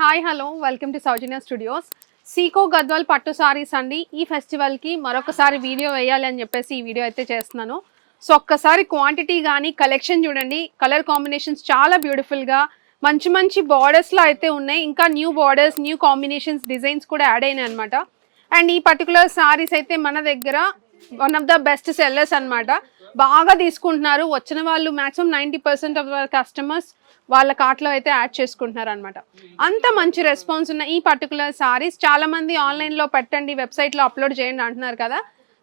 Hi hello welcome to Soujanya studios. సీకో గద్వాల్ పట్టు సారీస్ అండి. ఈ ఫెస్టివల్కి మరొకసారి వీడియో వేయాలి అని చెప్పేసి ఈ వీడియో అయితే చేస్తున్నాను. సో ఒక్కసారి క్వాంటిటీ కానీ కలెక్షన్ చూడండి. కలర్ కాంబినేషన్స్ చాలా బ్యూటిఫుల్గా మంచి మంచి బార్డర్స్లో అయితే ఉన్నాయి. ఇంకా new borders, new combinations, designs కూడా యాడ్ అయినాయి అనమాట. అండ్ ఈ పర్టికులర్ సారీస్ అయితే మన దగ్గర one of the best sellers అనమాట. బాగా తీసుకుంటున్నారు. వచ్చిన వాళ్ళు మ్యాక్సిమం 90% ఆఫ్ కస్టమర్స్ వాళ్ళ కార్ట్లో అయితే యాడ్ చేసుకుంటున్నారు అనమాట. అంత మంచి రెస్పాన్స్ ఉన్న ఈ పర్టికులర్ సారీస్ చాలామంది ఆన్లైన్లో పెట్టండి, వెబ్సైట్లో అప్లోడ్ చేయండి అంటున్నారు కదా.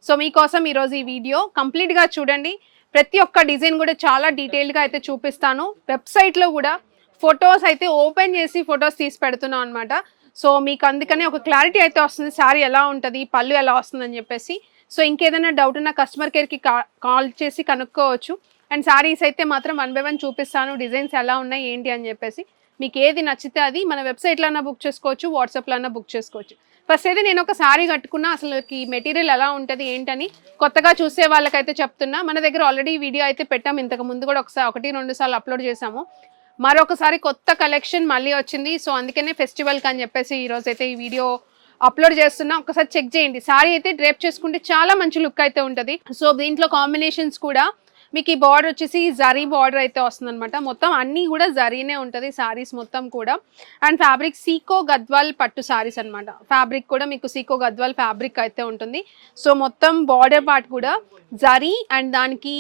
సో మీకోసం ఈరోజు ఈ వీడియో కంప్లీట్గా చూడండి. ప్రతి ఒక్క డిజైన్ కూడా చాలా డీటెయిల్గా అయితే చూపిస్తాను. వెబ్సైట్లో కూడా ఫొటోస్ అయితే ఓపెన్ చేసి ఫొటోస్ తీసి పెడుతున్నాం అనమాట. సో మీకు అందుకనే ఒక క్లారిటీ అయితే వస్తుంది, శారీ ఎలా ఉంటుంది, పళ్ళు ఎలా వస్తుందని చెప్పేసి. సో ఇంకేదైనా డౌట్ ఉన్న కస్టమర్ కేర్కి కాల్ చేసి కనుక్కోవచ్చు. అండ్ శారీస్ అయితే మాత్రం 1 by 1 చూపిస్తాను, డిజైన్స్ ఎలా ఉన్నాయి ఏంటి అని చెప్పేసి. మీకు ఏది నచ్చితే అది మన వెబ్సైట్లో అన్నా బుక్ చేసుకోవచ్చు, వాట్సాప్లో అన్నా బుక్ చేసుకోవచ్చు. ఫస్ట్ అయితే నేను ఒక శారీ కట్టుకున్నా, అసలు ఈ మెటీరియల్ ఎలా ఉంటుంది ఏంటని కొత్తగా చూసే వాళ్ళకైతే చెప్తున్నా. మన దగ్గర ఆల్రెడీ వీడియో అయితే పెట్టాము, ఇంతకు ముందు కూడా 1-2 సార్లు అప్లోడ్ చేసాము. మరొకసారి కొత్త కలెక్షన్ మళ్ళీ వచ్చింది. సో అందుకనే ఫెస్టివల్కి అని చెప్పేసి ఈరోజు అయితే ఈ వీడియో అప్లోడ్ చేస్తున్నా. ఒకసారి చెక్ చేయండి. శారీ అయితే డ్రేప్ చేసుకుంటే చాలా మంచి లుక్ అయితే ఉంటుంది. సో దీంట్లో కాంబినేషన్స్ కూడా మీకు ఈ బార్డర్ వచ్చేసి జరీ బార్డర్ అయితే వస్తుంది అనమాట. మొత్తం అన్నీ కూడా జరీనే ఉంటుంది శారీస్ మొత్తం కూడా. అండ్ ఫ్యాబ్రిక్ సీకో గద్వాల్ పట్టు శారీస్ అనమాట. ఫ్యాబ్రిక్ కూడా మీకు సీకో గద్వాల్ ఫ్యాబ్రిక్ అయితే ఉంటుంది. సో మొత్తం బార్డర్ పార్ట్ కూడా జరీ అండ్ దానికి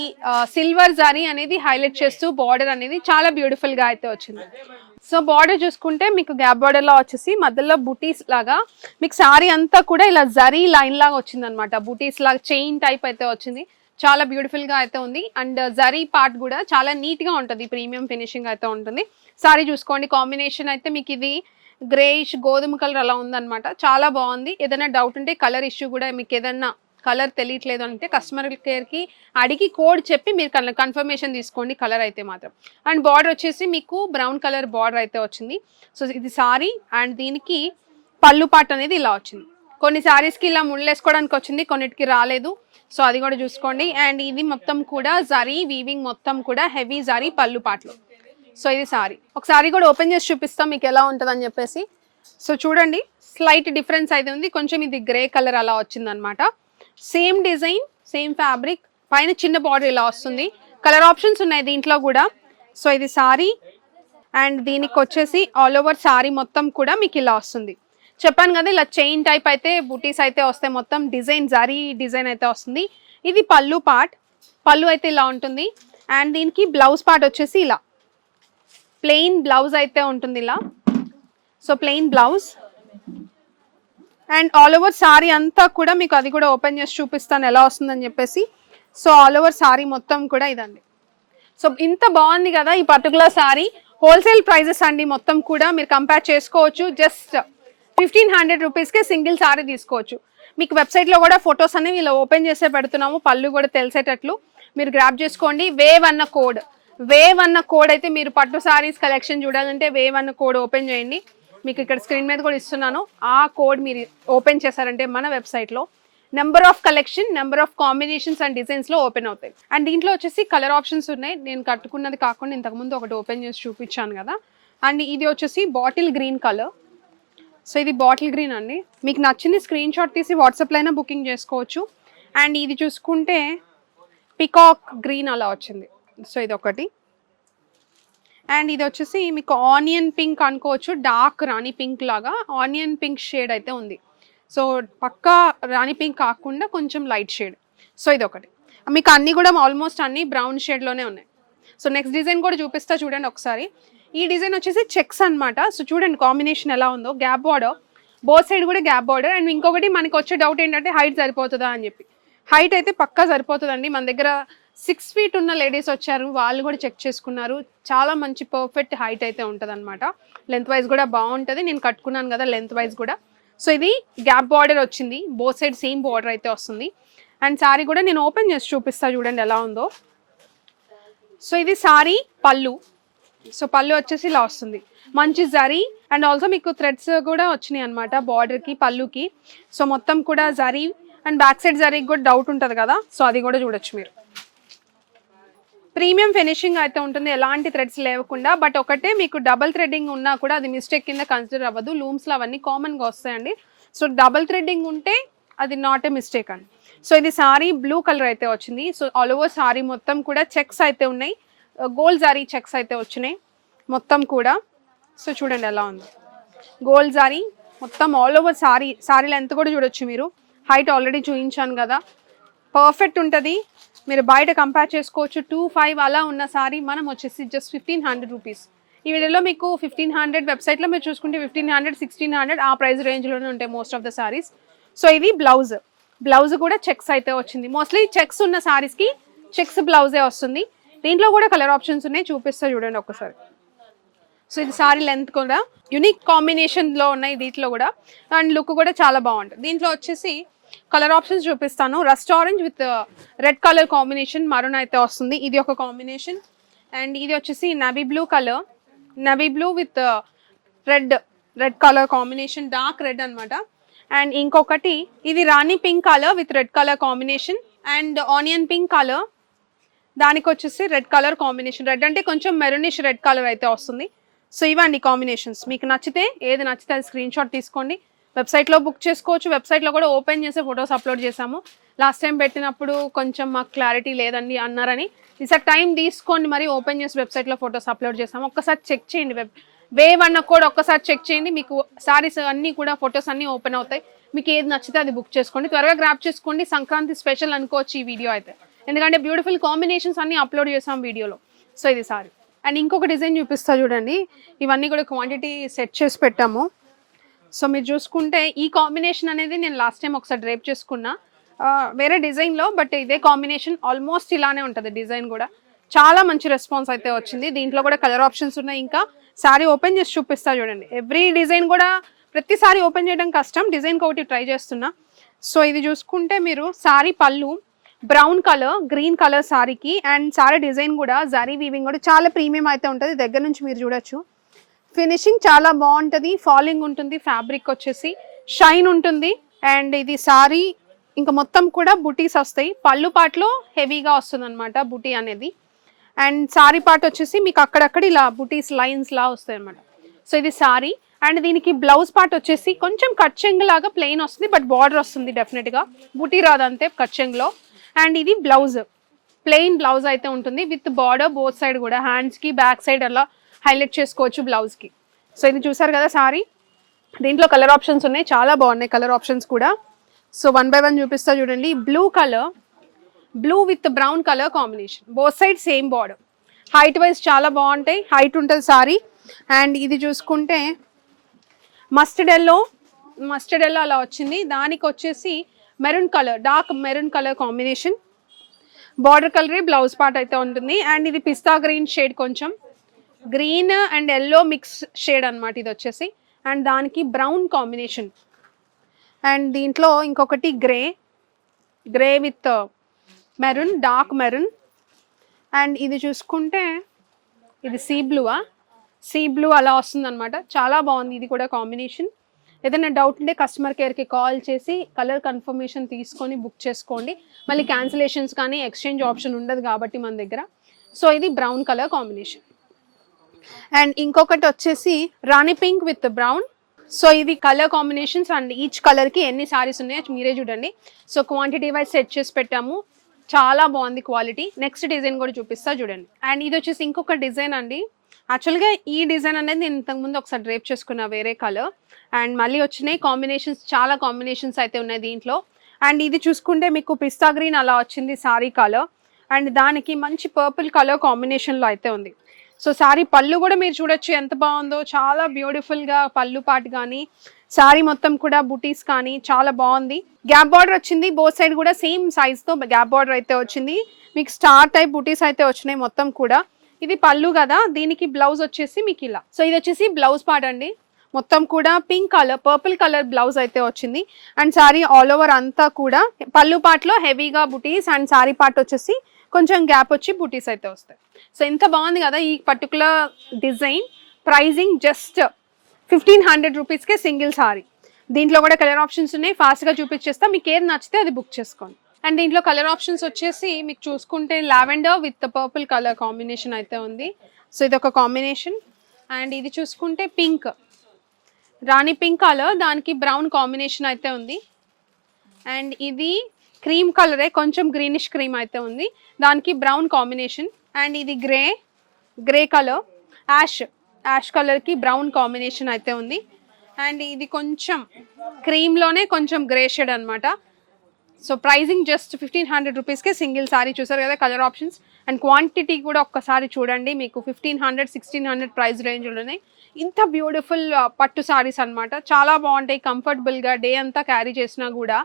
సిల్వర్ జరీ అనేది హైలైట్ చేస్తూ బార్డర్ అనేది చాలా బ్యూటిఫుల్గా అయితే వచ్చింది. సో బార్డర్ చూసుకుంటే మీకు గ్యాప్ బార్డర్లో వచ్చేసి మధ్యలో బుటీస్ లాగా మీకు శారీ అంతా కూడా ఇలా జరీ లైన్ లాగా వచ్చింది అనమాట. బుటీస్ లాగా చైన్ టైప్ అయితే వచ్చింది. చాలా బ్యూటిఫుల్గా అయితే ఉంది. అండ్ జరీ పార్ట్ కూడా చాలా నీట్గా ఉంటుంది, ప్రీమియం ఫినిషింగ్ అయితే ఉంటుంది. సారీ చూసుకోండి, కాంబినేషన్ అయితే మీకు ఇది గ్రేయిష్ గోధుమ కలర్ అలా ఉందన్నమాట. చాలా బాగుంది. ఏదైనా డౌట్ ఉంటే కలర్ ఇష్యూ కూడా మీకు ఏదైనా కలర్ తెలియట్లేదు అంటే కస్టమర్ కేర్కి అడిగి కోడ్ చెప్పి మీరు కన్ఫర్మేషన్ తీసుకోండి కలర్ అయితే మాత్రం. అండ్ బార్డర్ వచ్చేసి మీకు బ్రౌన్ కలర్ బార్డర్ అయితే వచ్చింది. సో ఇది సారీ అండ్ దీనికి పళ్ళు పార్ట్ అనేది ఇలా వచ్చింది. కొన్ని శారీస్కి ఇలా ముళ్ళేసుకోవడానికి వచ్చింది, కొన్నిటికి రాలేదు. సో అది కూడా చూసుకోండి. అండ్ ఇది మొత్తం కూడా జరీ వీవింగ్, మొత్తం కూడా హెవీ జరీ పళ్ళు పాటలు. సో ఇది సారీ. ఒక సారీ కూడా ఓపెన్ చేసి చూపిస్తాం మీకు ఎలా ఉంటుంది అని చెప్పేసి. సో చూడండి, స్లైట్ డిఫరెన్స్ అయితే ఉంది. కొంచెం ఇది గ్రే కలర్ అలా వచ్చిందనమాట. సేమ్ డిజైన్, సేమ్ ఫ్యాబ్రిక్, పైన చిన్న బార్డర్ ఇలా వస్తుంది. కలర్ ఆప్షన్స్ ఉన్నాయి దీంట్లో కూడా. సో ఇది సారీ అండ్ దీనికి వచ్చేసి ఆల్ ఓవర్ సారీ మొత్తం కూడా మీకు ఇలా వస్తుంది. చెప్పాను కదా, ఇలా చైన్ టైప్ అయితే బుటీస్ అయితే వస్తాయి. మొత్తం డిజైన్ జరీ డిజైన్ అయితే వస్తుంది. ఇది పళ్ళు పార్ట్, పళ్ళు అయితే ఇలా ఉంటుంది. అండ్ దీనికి బ్లౌజ్ పార్ట్ వచ్చేసి ఇలా ప్లెయిన్ బ్లౌజ్ అయితే ఉంటుంది ఇలా. So plain blouse and all over sorry అంతా కూడా మీకు అది కూడా ఓపెన్ చేసి చూపిస్తాను ఎలా వస్తుందని చెప్పేసి. సో ఆల్ ఓవర్ సారీ మొత్తం కూడా ఇదండి. సో ఇంత బాగుంది కదా ఈ పర్టికులర్ సారీ. హోల్సేల్ ప్రైజెస్ అండి మొత్తం కూడా, మీరు కంపేర్ చేసుకోవచ్చు. జస్ట్ 1500 రూపీస్కే సింగిల్ సారీ తీసుకోవచ్చు. మీకు వెబ్సైట్లో కూడా ఫొటోస్ అనేవి ఇలా ఓపెన్ చేసే పెడుతున్నాము, పళ్ళు కూడా తెలిసేటట్లు మీరు గ్రాప్ చేసుకోండి. వేవ్ అన్న కోడ్ అయితే మీరు పట్టు సారీస్ కలెక్షన్ చూడాలంటే వేవ్ అన్న కోడ్ ఓపెన్ చేయండి. మీకు ఇక్కడ స్క్రీన్ మీద కూడా ఇస్తున్నాను. ఆ కోడ్ మీరు ఓపెన్ చేశారంటే మన వెబ్సైట్లో number of collection, number of combinations and డిజైన్స్లో ఓపెన్ అవుతాయి. అండ్ దీంట్లో వచ్చేసి కలర్ ఆప్షన్స్ ఉన్నాయి. నేను కట్టుకున్నది కాకుండా ఇంతకుముందు ఒకటి ఓపెన్ చేసి చూపించాను కదా. అండ్ ఇది వచ్చేసి బాటిల్ గ్రీన్ కలర్. సో ఇది బాటిల్ గ్రీన్ అండి. మీకు నచ్చింది స్క్రీన్ షాట్ తీసి వాట్సాప్లో అయినా బుకింగ్ చేసుకోవచ్చు. అండ్ ఇది చూసుకుంటే పికాక్ గ్రీన్ అలా వచ్చింది. సో ఇది ఒకటి. అండ్ ఇది వచ్చేసి మీకు ఆనియన్ పింక్ అనుకోవచ్చు, డార్క్ రాణి పింక్ లాగా ఆనియన్ పింక్ షేడ్ అయితే ఉంది. సో పక్కా రాణి పింక్ కాకుండా కొంచెం లైట్ షేడ్. సో ఇది ఒకటి. మీకు అన్నీ కూడా ఆల్మోస్ట్ అన్నీ బ్రౌన్ షేడ్లోనే ఉన్నాయి. సో నెక్స్ట్ డిజైన్ కూడా చూపిస్తా చూడండి ఒకసారి. ఈ డిజైన్ వచ్చేసి చెక్స్ అనమాట. సో చూడండి కాంబినేషన్ ఎలా ఉందో. గ్యాప్ బార్డర్, బోత్ సైడ్ కూడా గ్యాప్ బార్డర్. అండ్ ఇంకొకటి మనకి వచ్చే డౌట్ ఏంటంటే హైట్ సరిపోతుందా అని చెప్పి. హైట్ అయితే పక్కా సరిపోతుందండి. మన దగ్గర 6 feet ఉన్న లేడీస్ వచ్చారు, వాళ్ళు కూడా చెక్ చేసుకున్నారు. చాలా మంచి పర్ఫెక్ట్ హైట్ అయితే ఉంటుంది అనమాట. లెంత్ వైజ్ కూడా బాగుంటుంది. నేను కట్టుకున్నాను కదా లెంత్ వైజ్ కూడా. సో ఇది గ్యాప్ బార్డర్ వచ్చింది, బోత్ సైడ్ సేమ్ బార్డర్ అయితే వస్తుంది. అండ్ సారీ కూడా నేను ఓపెన్ చేసి చూపిస్తా చూడండి ఎలా ఉందో. సో ఇది సారీ పళ్ళు. సో పళ్ళు వచ్చేసి ఇలా వస్తుంది, మంచి జరీ. అండ్ ఆల్సో మీకు థ్రెడ్స్ కూడా వచ్చినాయి అనమాట బార్డర్కి, పళ్ళుకి. సో మొత్తం కూడా జరీ అండ్ బ్యాక్ సైడ్ జరీకి కూడా డౌట్ ఉంటుంది కదా. సో అది కూడా చూడొచ్చు మీరు. ప్రీమియం ఫినిషింగ్ అయితే ఉంటుంది, ఎలాంటి థ్రెడ్స్ లేకుండా. బట్ ఒకటే మీకు డబల్ థ్రెడ్డింగ్ ఉన్నా కూడా అది మిస్టేక్ కింద కన్సిడర్ అవ్వదు. లూమ్స్లో అవన్నీ కామన్గా వస్తాయండి. సో డబల్ థ్రెడ్డింగ్ ఉంటే అది నాట్ ఏ మిస్టేక్ అండి. సో ఇది సారీ బ్లూ కలర్ అయితే వచ్చింది. సో ఆల్ ఓవర్ సారీ మొత్తం కూడా చెక్స్ అయితే ఉన్నాయి, గోల్డ్ జారీ చెక్స్ అయితే వచ్చినాయి మొత్తం కూడా. సో చూడండి ఎలా ఉంది, గోల్డ్ జారీ మొత్తం all over sorry. Sorry length కూడా చూడొచ్చు మీరు, హైట్ ఆల్రెడీ చూపించాను కదా, పర్ఫెక్ట్ ఉంటుంది. మీరు బయట కంపేర్ చేసుకోవచ్చు. 2,500 అలా ఉన్న సారీ మనం వచ్చేసి జస్ట్ 1,500 రూపీస్. ఈ వీడియోలో మీకు 1,500, వెబ్సైట్లో మీరు చూసుకుంటే 1,500, 1,600 ఆ ప్రైస్ రేంజ్లోనే ఉంటాయి most of the saris. So ఇది బ్లౌజ్, బ్లౌజ్ కూడా చెక్స్ అయితే వచ్చింది. మోస్ట్లీ చెక్స్ ఉన్న సారీస్కి చెక్స్ బ్లౌజే వస్తుంది. దీంట్లో కూడా కలర్ ఆప్షన్స్ ఉన్నాయి, చూపిస్తా చూడండి ఒక్కసారి. సో ఇది సారీ లెంత్ కూడా యూనిక్ కాంబినేషన్లో ఉన్నాయి దీంట్లో కూడా, అండ్ లుక్ కూడా చాలా బాగుంటుంది. దీంట్లో వచ్చేసి కలర్ ఆప్షన్స్ చూపిస్తాను. Rust orange with red colour combination, maroon అయితే వస్తుంది, ఇది ఒక కాంబినేషన్. అండ్ ఇది వచ్చేసి navy blue colour, navy blue with red colour combination, dark red అనమాట. అండ్ ఇంకొకటి ఇది rani pink colour with red colour combination, and onion pink colour, దానికి వచ్చేసి రెడ్ కలర్ కాంబినేషన్. రెడ్ అంటే కొంచెం మెరూనిష్ రెడ్ కలర్ అయితే వస్తుంది. సో ఇవండి కాంబినేషన్స్. మీకు నచ్చితే ఏది నచ్చితే అది స్క్రీన్ షాట్ తీసుకోండి, వెబ్సైట్లో బుక్ చేసుకోవచ్చు. వెబ్సైట్లో కూడా ఓపెన్ చేసే ఫొటోస్ అప్లోడ్ చేసాము. లాస్ట్ టైం పెట్టినప్పుడు కొంచెం మాకు క్లారిటీ లేదండి అన్నారని ఈసారి టైం తీసుకోండి, మరి ఓపెన్ చేసి వెబ్సైట్లో ఫొటోస్ అప్లోడ్ చేసాము. ఒక్కసారి చెక్ చేయండి, వేవ్ అన్న కూడా ఒక్కసారి చెక్ చేయండి. మీకు సారీస్ అన్నీ కూడా ఫొటోస్ అన్నీ ఓపెన్ అవుతాయి. మీకు ఏది నచ్చితే అది బుక్ చేసుకోండి, త్వరగా గ్రాప్ చేసుకోండి. సంక్రాంతి స్పెషల్ అనుకోవచ్చు ఈ వీడియో అయితే, ఎందుకంటే బ్యూటిఫుల్ కాంబినేషన్స్ అన్నీ అప్లోడ్ చేసాం వీడియోలో. సో ఇది సారీ. అండ్ ఇంకొక డిజైన్ చూపిస్తా చూడండి, ఇవన్నీ కూడా క్వాంటిటీ సెట్ చేసి పెట్టాము. సో మీరు చూసుకుంటే ఈ కాంబినేషన్ అనేది నేను లాస్ట్ టైం ఒకసారి డ్రేప్ చేసుకున్నా వేరే డిజైన్లో, బట్ ఇదే కాంబినేషన్ ఆల్మోస్ట్ ఇలానే ఉంటుంది డిజైన్ కూడా. చాలా మంచి రెస్పాన్స్ అయితే వచ్చింది. దీంట్లో కూడా కలర్ ఆప్షన్స్ ఉన్నాయి. ఇంకా సారీ ఓపెన్ చేసి చూపిస్తా చూడండి. ఎవ్రీ డిజైన్ కూడా ప్రతిసారి ఓపెన్ చేయడం కష్టం, డిజైన్కి ఒకటి ట్రై చేస్తున్నా. సో ఇది చూసుకుంటే మీరు sari pallu brown colour, green colour సారీకి, అండ్ సారీ డిజైన్ కూడా జరీ వీవింగ్ కూడా చాలా ప్రీమియం అయితే ఉంటుంది. దగ్గర నుంచి మీరు చూడొచ్చు, ఫినిషింగ్ చాలా బాగుంటుంది, ఫాలింగ్ ఉంటుంది, ఫ్యాబ్రిక్ వచ్చేసి షైన్ ఉంటుంది. అండ్ ఇది సారీ ఇంకా మొత్తం కూడా బుటీస్ వస్తాయి. పళ్ళు పాటలో హెవీగా వస్తుంది అనమాట బుటీ అనేది. అండ్ సారీ పార్ట్ వచ్చేసి మీకు అక్కడక్కడ ఇలా బుటీస్ లైన్స్ లా వస్తాయి అనమాట. సో ఇది సారీ. అండ్ దీనికి బ్లౌజ్ పార్ట్ వచ్చేసి కొంచెం కట్ చెంగ్ లాగా ప్లెయిన్ వస్తుంది, బట్ బార్డర్ వస్తుంది డెఫినెట్గా, బుటీ రాదంతే కట్ చెంగ్లో. అండ్ ఇది బ్లౌజ్, ప్లెయిన్ బ్లౌజ్ అయితే ఉంటుంది విత్ బార్డర్ బోత్ సైడ్ కూడా, హ్యాండ్స్కి బ్యాక్ సైడ్ అలా హైలైట్ చేసుకోవచ్చు బ్లౌజ్కి. సో ఇది చూసారు కదా సారీ. దీంట్లో కలర్ ఆప్షన్స్ ఉన్నాయి, చాలా బాగున్నాయి కలర్ ఆప్షన్స్ కూడా. సో వన్ బై వన్ చూపిస్తా చూడండి. Blue colour, blue with brown colour combination, both side same border, height wise చాలా బాగుంటాయి, హైట్ ఉంటుంది సారీ. అండ్ ఇది చూసుకుంటే మస్టర్డ్ ఎల్లో అలా వచ్చింది. దానికి వచ్చేసి maroon colour, dark maroon colour combination, border కలరే బ్లౌజ్ పార్ట్ అయితే ఉంటుంది. అండ్ ఇది పిస్తా గ్రీన్ షేడ్, కొంచెం green and yellow mix shade అనమాట ఇది వచ్చేసి. అండ్ దానికి బ్రౌన్ కాంబినేషన్. అండ్ దీంట్లో ఇంకొకటి grey with maroon, dark maroon. And ఇది చూసుకుంటే ఇది సీ బ్లూ అలా వస్తుంది అనమాట, చాలా బాగుంది ఇది కూడా కాంబినేషన్. ఏదైనా డౌట్ ఉంటే కస్టమర్ కేర్కి కాల్ చేసి కలర్ కన్ఫర్మేషన్ తీసుకొని బుక్ చేసుకోండి. మళ్ళీ క్యాన్సిలేషన్స్ కానీ ఎక్స్చేంజ్ ఆప్షన్ ఉండదు కాబట్టి మన దగ్గర. సో ఇది బ్రౌన్ కలర్ కాంబినేషన్. అండ్ ఇంకొకటి వచ్చేసి రాణి పింక్ విత్ బ్రౌన్. సో ఇవి కలర్ కాంబినేషన్స్. అండ్ ఈచ్ కలర్కి ఎన్ని సారీస్ ఉన్నాయో మీరే చూడండి. సో క్వాంటిటీ వైజ్ సెట్ చేసి పెట్టాము, చాలా బాగుంది క్వాలిటీ. నెక్స్ట్ డిజైన్ కూడా చూపిస్తా చూడండి. అండ్ ఇది వచ్చేసి ఇంకొక డిజైన్ అండి. యాక్చువల్గా ఈ డిజైన్ అనేది నేను ఇంతకుముందు ఒకసారి డ్రేప్ చేసుకున్న వేరే కలర్, అండ్ మళ్ళీ వచ్చినాయి కాంబినేషన్స్, చాలా కాంబినేషన్స్ అయితే ఉన్నాయి దీంట్లో. అండ్ ఇది చూసుకుంటే మీకు పిస్తా గ్రీన్ అలా వచ్చింది సారీ కలర్, అండ్ దానికి మంచి పర్పుల్ కలర్ కాంబినేషన్లో అయితే ఉంది. సో సారీ పళ్ళు కూడా మీరు చూడొచ్చు ఎంత బాగుందో, చాలా బ్యూటిఫుల్గా పళ్ళు పార్ట్ కానీ సారీ మొత్తం కూడా బుటీస్ కానీ చాలా బాగుంది. గ్యాప్ బార్డర్ వచ్చింది, బోత్ సైడ్ కూడా సేమ్ సైజ్తో గ్యాప్ బార్డర్ అయితే వచ్చింది. మీకు స్టార్ టైప్ బుటీస్ అయితే వచ్చినాయి మొత్తం కూడా. ఇది పళ్ళు కదా, దీనికి బ్లౌజ్ వచ్చేసి మీకు ఇలా. సో ఇది వచ్చేసి బ్లౌజ్ పార్ట్ అండి, మొత్తం కూడా pink colour, purple colour blouse అయితే వచ్చింది. అండ్ సారీ ఆల్ ఓవర్ అంతా కూడా పళ్ళు పార్ట్లో హెవీగా బుటీస్, అండ్ సారీ పార్ట్ వచ్చేసి కొంచెం గ్యాప్ వచ్చి బుటీస్ అయితే వస్తాయి. సో ఎంత బాగుంది కదా ఈ పర్టికులర్ డిజైన్. ప్రైజింగ్ జస్ట్ 1,500 రూపీస్కే సింగిల్ సారీ. దీంట్లో కూడా కలర్ ఆప్షన్స్ ఉన్నాయి, ఫాస్ట్గా చూపించేస్తా, మీకు ఏది నచ్చితే అది బుక్ చేసుకోండి. అండ్ దీంట్లో కలర్ ఆప్షన్స్ వచ్చేసి మీకు చూసుకుంటే lavender with purple colour combination అయితే ఉంది. సో ఇది ఒక కాంబినేషన్. అండ్ ఇది చూసుకుంటే పింక్, రాణి పింక్ కలర్, దానికి బ్రౌన్ కాంబినేషన్ అయితే ఉంది. అండ్ ఇది క్రీమ్ కలరే, కొంచెం గ్రీనిష్ క్రీమ్ అయితే ఉంది, దానికి బ్రౌన్ కాంబినేషన్. అండ్ ఇది గ్రే కలర్, యాష్ కలర్కి బ్రౌన్ కాంబినేషన్ అయితే ఉంది. అండ్ ఇది కొంచెం క్రీమ్లోనే కొంచెం గ్రే షేడ్ అనమాట. సో ప్రైజింగ్ జస్ట్ 1500 రూపీస్కే సింగిల్ సారీ. చూసారు కదా కలర్ ఆప్షన్స్. అండ్ క్వాంటిటీ కూడా ఒక్కసారి చూడండి, మీకు 1500 1600 ప్రైస్ రేంజ్లోనే ఇంత బ్యూటిఫుల్ పట్టు సారీస్ అనమాట. చాలా బాగుంటాయి, కంఫర్టబుల్గా డే అంతా క్యారీ చేసినా కూడా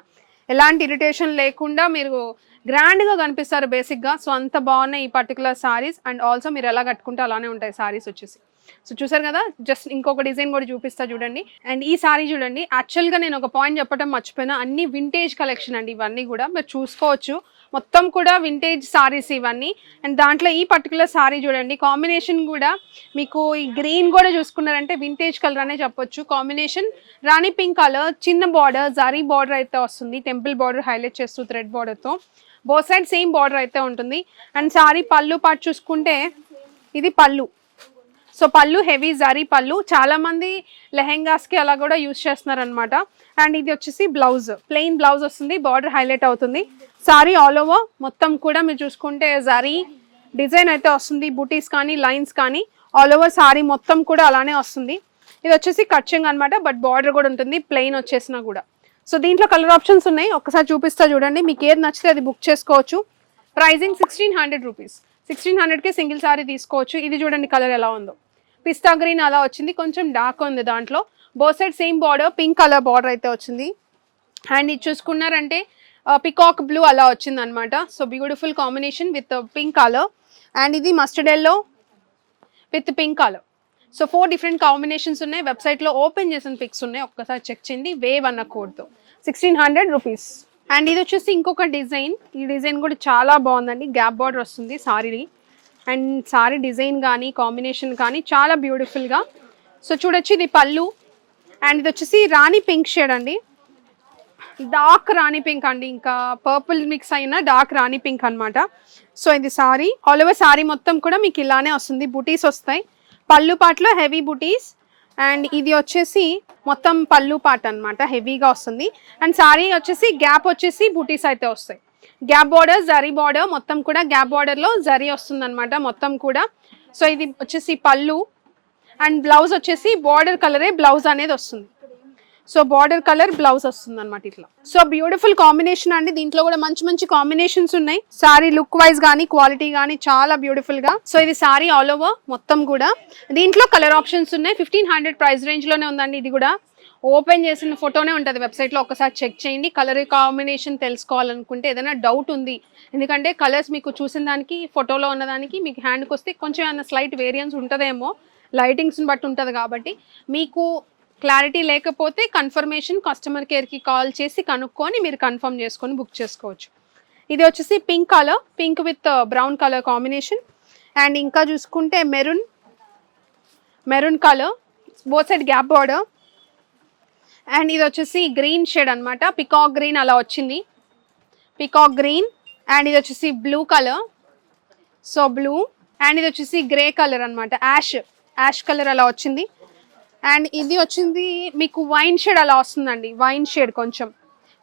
ఎలాంటి ఇరిటేషన్ లేకుండా మీరు గ్రాండ్గా కనిపిస్తారు బేసిక్గా. సో అంత బాగున్నాయి ఈ పర్టికులర్ సారీస్. అండ్ ఆల్సో మీరు ఎలా కట్టుకుంటే అలానే ఉంటాయి సారీస్ వచ్చేసి. సో చూసారు కదా, జస్ట్ ఇంకొక డిజైన్ కూడా చూపిస్తా చూడండి. అండ్ ఈ సారీ చూడండి, యాక్చువల్గా నేను ఒక పాయింట్ చెప్పడం మర్చిపోయినా, అన్ని వింటేజ్ కలెక్షన్ అండి ఇవన్నీ కూడా మీరు చూసుకోవచ్చు. మొత్తం కూడా వింటేజ్ సారీస్ ఇవన్నీ. అండ్ దాంట్లో ఈ పర్టికులర్ సారీ చూడండి, కాంబినేషన్ కూడా మీకు ఈ గ్రీన్ కూడా చూసుకున్నారంటే వింటేజ్ కలర్ అనే చెప్పొచ్చు. కాంబినేషన్ రాణి పింక్ కలర్, చిన్న బార్డర్, జరీ బార్డర్ అయితే వస్తుంది, టెంపుల్ బార్డర్ హైలైట్ చేస్తూ థ్రెడ్ బార్డర్తో, బోత్ సైడ్ సేమ్ బార్డర్ అయితే ఉంటుంది. అండ్ సారీ పళ్ళు పాటు చూసుకుంటే ఇది పళ్ళు. సో పళ్ళు హెవీ జరీ పళ్ళు, చాలా మంది లెహెంగాస్కి అలా కూడా యూజ్ చేస్తున్నారు అనమాట. అండ్ ఇది వచ్చేసి బ్లౌజ్, ప్లెయిన్ బ్లౌజ్ వస్తుంది, బార్డర్ హైలైట్ అవుతుంది. సారీ ఆల్ ఓవర్ మొత్తం కూడా మీరు చూసుకుంటే జరీ డిజైన్ అయితే వస్తుంది, బూటీస్ కానీ లైన్స్ కానీ ఆల్ ఓవర్ సారీ మొత్తం కూడా అలానే వస్తుంది. ఇది వచ్చేసి కట్చింగ్ అనమాట, బట్ బార్డర్ కూడా ఉంటుంది ప్లెయిన్ వచ్చేసినా కూడా. సో దీంట్లో కలర్ ఆప్షన్స్ ఉన్నాయి, ఒక్కసారి చూపిస్తా చూడండి, మీకు ఏది నచ్చితే అది బుక్ చేసుకోవచ్చు. Pricing 1600 rupees. 1600కి సింగిల్ సారీ తీసుకోవచ్చు. ఇది చూడండి కలర్ ఎలా ఉందో, పిస్తా గ్రీన్ అలా వచ్చింది, కొంచెం డార్క్ ఉంది దాంట్లో, both side same border, pink colour border అయితే వచ్చింది. అండ్ ఇది చూసుకున్నారంటే పికాక్ బ్లూ అలా వచ్చింది అనమాట. So beautiful combination with pink colour. And ఇది mustard yellow with pink colour. So 4 different combinations ఉన్నాయి, వెబ్సైట్లో ఓపెన్ చేసిన పిక్స్ ఉన్నాయి, ఒక్కసారి చెక్ చేయండి. వేవ్ అన్న కోడ్తో 1600 రూపీస్. అండ్ ఇది వచ్చేసి ఇంకొక డిజైన్, ఈ డిజైన్ కూడా చాలా బాగుందండి, గ్యాప్ బార్డర్ వస్తుంది సారీ. అండ్ సారీ డిజైన్ కానీ కాంబినేషన్ కానీ చాలా బ్యూటిఫుల్గా. సో చూడొచ్చు ఇది పళ్ళు. అండ్ ఇది వచ్చేసి రాణి పింక్ షేడ్ అండి, డార్క్ రాణి పింక్ అండి, ఇంకా పర్పుల్ మిక్స్ అయిన డార్క్ రాణి పింక్ అనమాట. సో ఇది సారీ ఆల్ ఓవర్ సారీ మొత్తం కూడా మీకు ఇలానే వస్తుంది, బుటీస్ వస్తాయి, పళ్ళు పాటలో హెవీ బుటీస్. అండ్ ఇది వచ్చేసి మొత్తం పళ్ళు పాట అనమాట, హెవీగా వస్తుంది. అండ్ సారీ వచ్చేసి గ్యాప్ వచ్చేసి బుటీస్ అయితే వస్తాయి, గ్యాప్ బార్డర్ జరీ బార్డర్ మొత్తం కూడా గ్యాప్ బార్డర్లో జరీ వస్తుంది అనమాట మొత్తం కూడా. సో ఇది వచ్చేసి పళ్ళు. అండ్ బ్లౌజ్ వచ్చేసి బార్డర్ కలరే బ్లౌజ్ అనేది వస్తుంది, సో బార్డర్ కలర్ బ్లౌజ్ వస్తుంది అనమాట ఇట్లా. సో బ్యూటిఫుల్ కాంబినేషన్ అండి, దీంట్లో కూడా మంచి మంచి కాంబినేషన్స్ ఉన్నాయి. సారీ లుక్ వైజ్ కానీ క్వాలిటీ కానీ చాలా బ్యూటిఫుల్ గా. సో ఇది సారీ ఆల్ ఓవర్ మొత్తం కూడా, దీంట్లో కలర్ ఆప్షన్స్ ఉన్నాయి. 1500 ప్రైస్ రేంజ్ లోనే ఉందండి. ఇది కూడా ఓపెన్ చేసిన ఫోటోనే ఉంటుంది వెబ్సైట్లో, ఒకసారి చెక్ చేయండి. కలర్ కాంబినేషన్ తెలుసుకోవాలనుకుంటే, ఏదైనా డౌట్ ఉంది, ఎందుకంటే కలర్స్ మీకు చూసిన దానికి ఫోటోలో ఉన్నదానికి మీకు హ్యాండ్కి వస్తే కొంచెం ఏమైనా స్లైట్ వేరియన్స్ ఉంటుందేమో, లైటింగ్స్ని బట్టి ఉంటుంది. కాబట్టి మీకు క్లారిటీ లేకపోతే కన్ఫర్మేషన్ కస్టమర్ కేర్కి కాల్ చేసి కనుక్కొని మీరు కన్ఫర్మ్ చేసుకొని బుక్ చేసుకోవచ్చు. ఇది వచ్చేసి pink colour, pink with brown colour combination. And ఇంకా చూసుకుంటే maroon colour, both side gap border. And ఇది వచ్చేసి గ్రీన్ షేడ్ అనమాట, పికాక్ గ్రీన్ అలా వచ్చింది, పికాక్ గ్రీన్. అండ్ ఇది వచ్చేసి blue colour, so blue. And ఇది వచ్చేసి గ్రే కలర్ అనమాట, యాష్ కలర్ అలా వచ్చింది. అండ్ ఇది వచ్చింది మీకు వైన్ షేడ్ అలా వస్తుందండి, వైన్ షేడ్ కొంచెం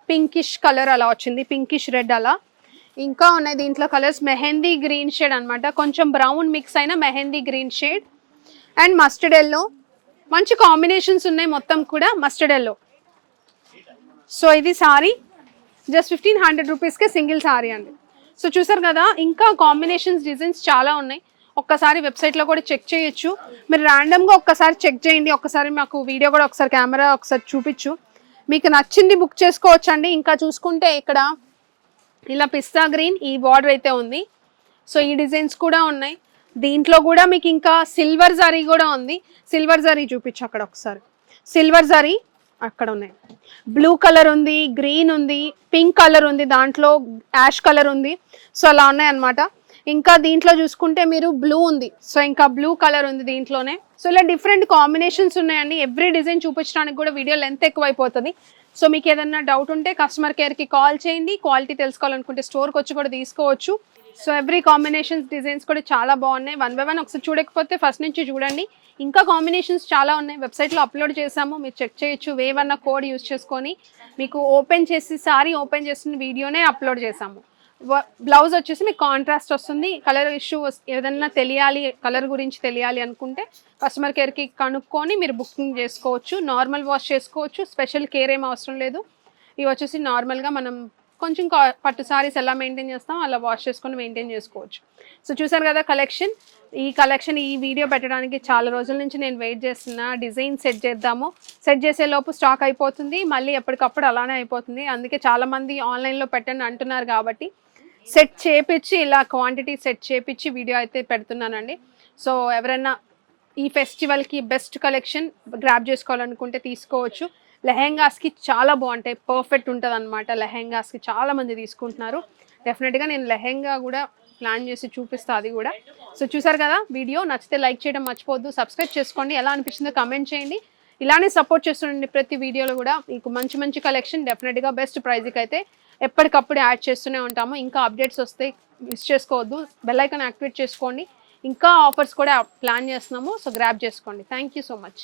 పింకిష్ కలర్ అలా వచ్చింది, పింకిష్ రెడ్ అలా. ఇంకా ఉన్నాయి దీంట్లో కలర్స్, మెహందీ గ్రీన్ షేడ్ అనమాట, కొంచెం బ్రౌన్ మిక్స్ అయిన mehndi green shade. And mustard yellow, మంచి కాంబినేషన్స్ ఉన్నాయి మొత్తం కూడా మస్టర్డ్ ఎల్లో. సో ఇది సారీ జస్ట్ 1500 రూపీస్కే సింగిల్ సారీ అండి. సో చూసారు కదా, ఇంకా కాంబినేషన్స్ డిజైన్స్ చాలా ఉన్నాయి, ఒక్కసారి వెబ్సైట్లో కూడా చెక్ చేయొచ్చు. మీరు ర్యాండమ్గా ఒక్కసారి చెక్ చేయండి, ఒక్కసారి మాకు వీడియో కూడా ఒకసారి కెమెరా ఒకసారి చూపించు, మీకు నచ్చింది బుక్ చేసుకోవచ్చు అండి. ఇంకా చూసుకుంటే ఇక్కడ ఇలా పిస్తా గ్రీన్ ఈ బార్డర్ అయితే ఉంది, సో ఈ డిజైన్స్ కూడా ఉన్నాయి. దీంట్లో కూడా మీకు ఇంకా సిల్వర్ జరీ కూడా ఉంది, సిల్వర్ జరీ చూపించు అక్కడ ఒకసారి, సిల్వర్ జరీ అక్కడ ఉన్నాయి, బ్లూ కలర్ ఉంది, గ్రీన్ ఉంది, పింక్ కలర్ ఉంది, దాంట్లో యాష్ కలర్ ఉంది. సో అలా ఉన్నాయి అనమాట. ఇంకా దీంట్లో చూసుకుంటే మీరు బ్లూ ఉంది, సో ఇంకా బ్లూ కలర్ ఉంది దీంట్లోనే. సో ఇలా డిఫరెంట్ కాంబినేషన్స్ ఉన్నాయండి. ఎవ్రీ డిజైన్ చూపించడానికి కూడా వీడియో లెంత్ ఎక్కువైపోతుంది. సో మీకు ఏదన్నా డౌట్ ఉంటే కస్టమర్ కేర్కి కాల్ చేయండి. క్వాలిటీ తెలుసుకోవాలనుకుంటే స్టోర్కి వచ్చి కూడా తీసుకోవచ్చు. సో ఎవ్రీ కాంబినేషన్స్ డిజైన్స్ కూడా చాలా బాగున్నాయి. 1 by 1 ఒకసారి చూడకపోతే ఫస్ట్ నుంచి చూడండి. ఇంకా కాంబినేషన్స్ చాలా ఉన్నాయి, వెబ్సైట్లో అప్లోడ్ చేసాము, మీరు చెక్ చేయొచ్చు. వేవ్ అన్న కోడ్ యూస్ చేసుకొని మీకు ఓపెన్ చేసి సారీ ఓపెన్ చేసిన వీడియోనే అప్లోడ్ చేసాము. బ్లౌజ్ వచ్చేసి మీకు కాంట్రాస్ట్ వస్తుంది. కలర్ ఇష్యూ ఏదన్నా తెలియాలి, కలర్ గురించి తెలియాలి అనుకుంటే కస్టమర్ కేర్కి కనుక్కొని మీరు బుకింగ్ చేసుకోవచ్చు. నార్మల్ వాష్ చేసుకోవచ్చు, స్పెషల్ కేర్ ఏం అవసరం లేదు. ఇవి వచ్చేసి నార్మల్గా మనం కొంచెం పట్టు సారీస్ ఎలా మెయింటైన్ చేస్తాం అలా వాష్ చేసుకొని మెయింటైన్ చేసుకోవచ్చు. సో చూసారు కదా కలెక్షన్. ఈ వీడియో పెట్టడానికి చాలా రోజుల నుంచి నేను వెయిట్ చేస్తున్నా. డిజైన్ సెట్ చేద్దాము, సెట్ చేసే లోపు స్టాక్ అయిపోతుంది, మళ్ళీ ఎప్పటికప్పుడు అలానే అయిపోతుంది. అందుకే చాలామంది ఆన్లైన్లో పెట్టండి అంటున్నారు కాబట్టి సెట్ చేపించి ఇలా క్వాంటిటీ సెట్ చేపించి వీడియో అయితే పెడుతున్నానండి. సో ఎవరైనా ఈ ఫెస్టివల్కి బెస్ట్ కలెక్షన్ గ్రాప్ చేసుకోవాలనుకుంటే తీసుకోవచ్చు. లెహెంగాస్కి చాలా బాగుంటాయి, పర్ఫెక్ట్ ఉంటుంది అనమాట. లెహెంగాస్కి చాలామంది తీసుకుంటున్నారు. డెఫినెట్గా నేను లెహెంగా కూడా ప్లాన్ చేసి చూపిస్తాను అది కూడా. సో చూసారు కదా వీడియో, నచ్చితే లైక్ చేయడం మర్చిపోవద్దు, సబ్స్క్రైబ్ చేసుకోండి, ఎలా అనిపించిందో కమెంట్ చేయండి. ఇలానే సపోర్ట్ చేస్తుండండి ప్రతి వీడియోలో కూడా. మీకు మంచి మంచి కలెక్షన్ డెఫినెట్గా బెస్ట్ ప్రైజ్కి అయితే ఎప్పటికప్పుడు యాడ్ చేస్తూనే ఉంటాము. ఇంకా అప్డేట్స్ వస్తే మిస్ చేసుకోవద్దు, బెల్ ఐకాన్ యాక్టివేట్ చేసుకోండి. ఇంకా ఆఫర్స్ కూడా ప్లాన్ చేస్తున్నాము, సో గ్రాప్ చేసుకోండి. Thank you so much.